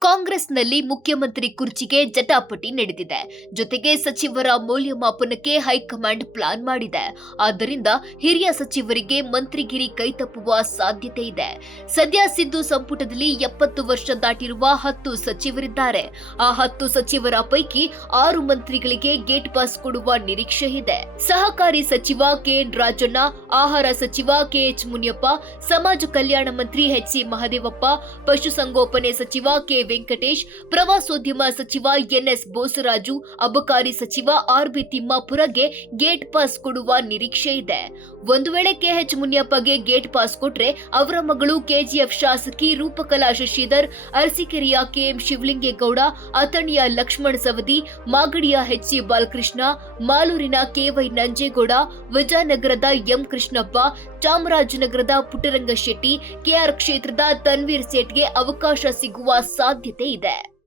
ಕಾಂಗ್ರೆಸ್ನಲ್ಲಿ ಮುಖ್ಯಮಂತ್ರಿ ಕುರ್ಚಿಗೆ ಜಟಾಪಟಿ ನಡೆದಿದೆ. ಜೊತೆಗೆ ಸಚಿವರ ಮೌಲ್ಯಮಾಪನಕ್ಕೆ ಹೈಕಮಾಂಡ್ ಪ್ಲಾನ್ ಮಾಡಿದೆ. ಆದ್ದರಿಂದ ಹಿರಿಯ ಸಚಿವರಿಗೆ ಮಂತ್ರಿಗಿರಿ ಕೈತಪ್ಪುವ ಸಾಧ್ಯತೆ ಇದೆ. ಸದ್ಯ ಸಿದ್ದು ಸಂಪುಟದಲ್ಲಿ ಎಪ್ಪತ್ತು ವರ್ಷ ದಾಟಿರುವ ಹತ್ತು ಸಚಿವರಿದ್ದಾರೆ. ಆ ಹತ್ತು ಸಚಿವರ ಪೈಕಿ ಆರು ಮಂತ್ರಿಗಳಿಗೆ ಗೇಟ್ ಪಾಸ್ ಕೊಡುವ ನಿರೀಕ್ಷೆ ಇದೆ. ಸಹಕಾರಿ ಸಚಿವ ಕೆಎನ್ ರಾಜಣ್ಣ, ಆಹಾರ ಸಚಿವ ಕೆಎಚ್ ಮುನಿಯಪ್ಪ, ಸಮಾಜ ಕಲ್ಯಾಣ ಮಂತ್ರಿ ಎಚ್ ಸಿ ಮಹದೇವಪ್ಪ, ಪಶುಸಂಗೋಪನೆ ಸಚಿವ ಕೆ. ವೆಂಕಟೇಶ್, ಪ್ರವಾಸೋದ್ಯಮ ಸಚಿವ ಎನ್ಎಸ್ ಬೋಸರಾಜು, ಅಬಕಾರಿ ಸಚಿವ ಆರ್ಬಿ ತಿಮ್ಮಾಪುರಗೆ ಗೇಟ್ ಪಾಸ್ ಕೊಡುವ ನಿರೀಕ್ಷೆ ಇದೆ. ಒಂದು ವೇಳೆ ಕೆಎಚ್ ಮುನಿಯಪ್ಪಗೆ ಗೇಟ್ ಪಾಸ್ ಕೊಟ್ರೆ ಅವರ ಮಗಳು ಕೆಜಿಎಫ್ ಶಾಸಕಿ ರೂಪಕಲಾ ಶಶಿಧರ್, ಅರಸೀಕೆರೆಯ ಕೆಎಂ ಶಿವಲಿಂಗೇಗೌಡ, ಅಥಣಿಯ ಲಕ್ಷ್ಮಣ ಸವದಿ, ಮಾಗಡಿಯ ಎಚ್ಸಿ ಬಾಲಕೃಷ್ಣ, ಮಾಲೂರಿನ ಕೆವೈ ನಂಜೇಗೌಡ, ವಿಜಯನಗರದ ಎಂ ಕೃಷ್ಣಪ್ಪ, ಚಾಮರಾಜನಗರದ ಪುಟ್ಟರಂಗ ಶೆಟ್ಟಿ ಕೆಆರ್ ಕ್ಷೇತ್ರದ ತನ್ವೀರ್ ಸೇಠ್ಗೆ ಅವಕಾಶ ಸಿಗುವ ಸಾಧ್ಯತೆ ಇದೆ.